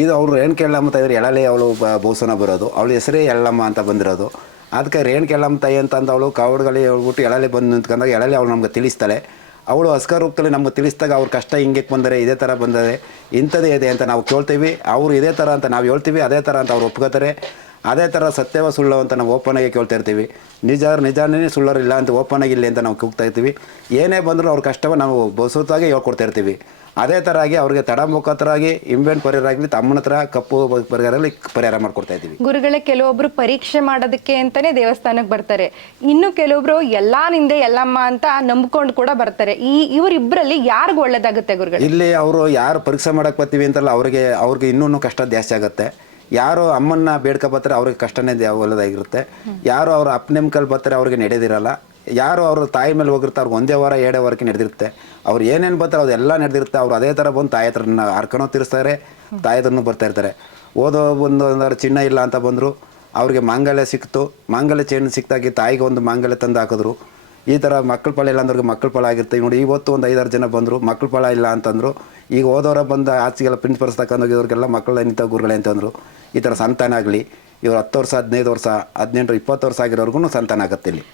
ಇದು ಅವ್ರು ರೇಣುಕೆ ಎಳ್ಳಮ್ಮ ತಾಯಿದ್ರು ಎಳಲೆ ಅವಳು ಬಹುಸನ ಬರೋದು, ಅವಳ ಹೆಸರೇ ಎಳ್ಳಮ್ಮ ಅಂತ ಬಂದಿರೋದು. ಅದಕ್ಕೆ ರೇಣುಕೆ ಎಳ್ಳಮ್ಮ ತಾಯಿ ಅಂತಂದು ಅವಳು ಕಾವಡುಗಲಿ ಹೇಳ್ಬಿಟ್ಟು ಎಳಲೆ ಬಂದು ನಿಂತ್ಕೊಂಡಾಗ ಎಳಲೆ ಅವಳು ನಮ್ಗೆ ತಿಳಿಸ್ತಾಳೆ. ಅವಳು ಅಸ್ಕರ ರೂಪದಲ್ಲಿ ನಮ್ಗೆ ತಿಳಿಸಿದಾಗ ಅವ್ರ ಕಷ್ಟ ಹಿಂಗೆ ಬಂದರೆ ಇದೇ ಥರ ಬಂದರೆ ಇಂಥದ್ದೇ ಇದೆ ಅಂತ ನಾವು ಕೇಳ್ತೀವಿ. ಅವರು ಇದೇ ಥರ ಅಂತ ನಾವು ಹೇಳ್ತೀವಿ, ಅದೇ ಥರ ಅಂತ ಅವ್ರು ಒಪ್ಕೋತಾರೆ. ಅದೇ ಥರ ಸತ್ಯವ ಸುಳ್ಳು ಅಂತ ನಾವು ಓಪನಾಗಿ ಕೇಳ್ತಾ ಇರ್ತೀವಿ. ನಿಜಾನೇ ಸುಳ್ಳರಿಲ್ಲ ಅಂತ ಓಪನಾಗಿ ಇಲ್ಲಿ ಅಂತ ನಾವು ಕೂಗ್ತಾ ಇರ್ತೀವಿ. ಏನೇ ಬಂದರೂ ಅವ್ರ ಕಷ್ಟವ ನಾವು ಬಸುತ್ತಾಗಿ ಹೇಳ್ಕೊಡ್ತಾ ಇರ್ತೀವಿ. ಅದೇ ಥರ ಆಗಿ ಅವ್ರಿಗೆ ತಡ ಮುಖಾಂತರಾಗಿ ಇಂಬೆಂಟ್ ಪರಿಹಾರ ಆಗಲಿ, ತಮ್ಮನ ಹತ್ರ ಕಪ್ಪು ಪರಿಹಾರಲ್ಲಿ ಪರಿಹಾರ ಮಾಡ್ಕೊಡ್ತಾ ಇದ್ದೀವಿ. ಗುರುಗಳೇ, ಕೆಲವೊಬ್ರು ಪರೀಕ್ಷೆ ಮಾಡೋದಕ್ಕೆ ಅಂತಾನೆ ದೇವಸ್ಥಾನಕ್ಕೆ ಬರ್ತಾರೆ, ಇನ್ನು ಕೆಲವೊಬ್ರು ಎಲ್ಲಾ ನಿಂದೆ ಎಲ್ಲಮ್ಮ ಅಂತ ನಂಬ್ಕೊಂಡು ಕೂಡ ಬರ್ತಾರೆ. ಇವರಿಬ್ಬರಲ್ಲಿ ಯಾರಿಗೂ ಒಳ್ಳೇದಾಗುತ್ತೆ ಗುರುಗಳು? ಇಲ್ಲಿ ಅವರು ಯಾರು ಪರೀಕ್ಷೆ ಮಾಡಕ್ಕೆ ಬರ್ತೀವಿ ಅಂತಲ್ಲ, ಅವ್ರಿಗೆ ಇನ್ನೂ ಕಷ್ಟ ಜಾಸ್ತಿ ಆಗುತ್ತೆ. ಯಾರು ಅಮ್ಮನ್ನ ಬೇಡ್ಕೊ ಬರ್ತಾರೆ ಅವ್ರಿಗೆ ಕಷ್ಟನೇ ಒಳ್ಳೆದಾಗಿರುತ್ತೆ. ಯಾರು ಅವ್ರ ಅಪ್ಪನೆಮ್ಕಲ್ಲಿ ಬರ್ತಾರೆ ಅವ್ರಿಗೆ ನಡೆದಿರಲ್ಲ. ಯಾರು ಅವ್ರ ತಾಯಿ ಮೇಲೆ ಹೋಗಿರ್ತಾರೆ ಅವ್ರಿಗೆ ಒಂದೇ ವಾರ 2 ವಾರಕ್ಕೆ ನಡೆದಿರುತ್ತೆ. ಅವ್ರು ಏನೇನು ಬರ್ತಾರೆ ಅದೆಲ್ಲ ನಡೆದಿರುತ್ತೆ. ಅವ್ರು ಅದೇ ಥರ ಬಂದು ತಾಯಿ ಹತ್ರನ ಹರ್ಕೊಂಡು ತೀರಿಸ್ತಾರೆ, ತಾಯಿ ಹತ್ರನೂ ಬರ್ತಾ ಇರ್ತಾರೆ. ಓದೋ ಒಂದೊಂದಾರು ಚಿನ್ನ ಇಲ್ಲ ಅಂತ ಬಂದರು, ಅವ್ರಿಗೆ ಮಾಂಗಲ್ಯ ಸಿಕ್ತು. ಮಾಂಗಲ್ಯ ಚೈನ್ ಸಿಕ್ತಾಗಿ ತಾಯಿಗೆ ಒಂದು ಮಾಂಗಲ್ಯ ತಂದು ಹಾಕಿದ್ರು. ಈ ಥರ ಮಕ್ಕಳ ಫಲ ಇಲ್ಲ ಅಂದ್ರಿಗೆ ಮಕ್ಕಳ ಫಲ ಆಗಿರ್ತೀವಿ ನೋಡಿ. ಇವತ್ತು ಒಂದು 5-6 ಜನ ಬಂದರು, ಮಕ್ಕಳ ಫಲ ಇಲ್ಲ ಅಂತಂದರು. ಈಗ ಓದೋರ ಬಂದು ಆಚೆಗೆಲ್ಲ ಪ್ರಿನ್ಸಿಪಲ್ಸ್ ತಗೊಂಡೋಗಿವ್ರಿಗೆಲ್ಲ ಮಕ್ಕಳು ನಿಂತ ಗುರುಗಳೇ ಅಂತಂದರು. ಈ ಥರ ಸಂತಾನ ಆಗಲಿ, ಇವರು 10 ವರ್ಷ 15 ವರ್ಷ 18 20 ವರ್ಷ ಆಗಿರೋರ್ಗು ಸಂತಾನ ಆಗುತ್ತೆ ಇಲ್ಲಿ.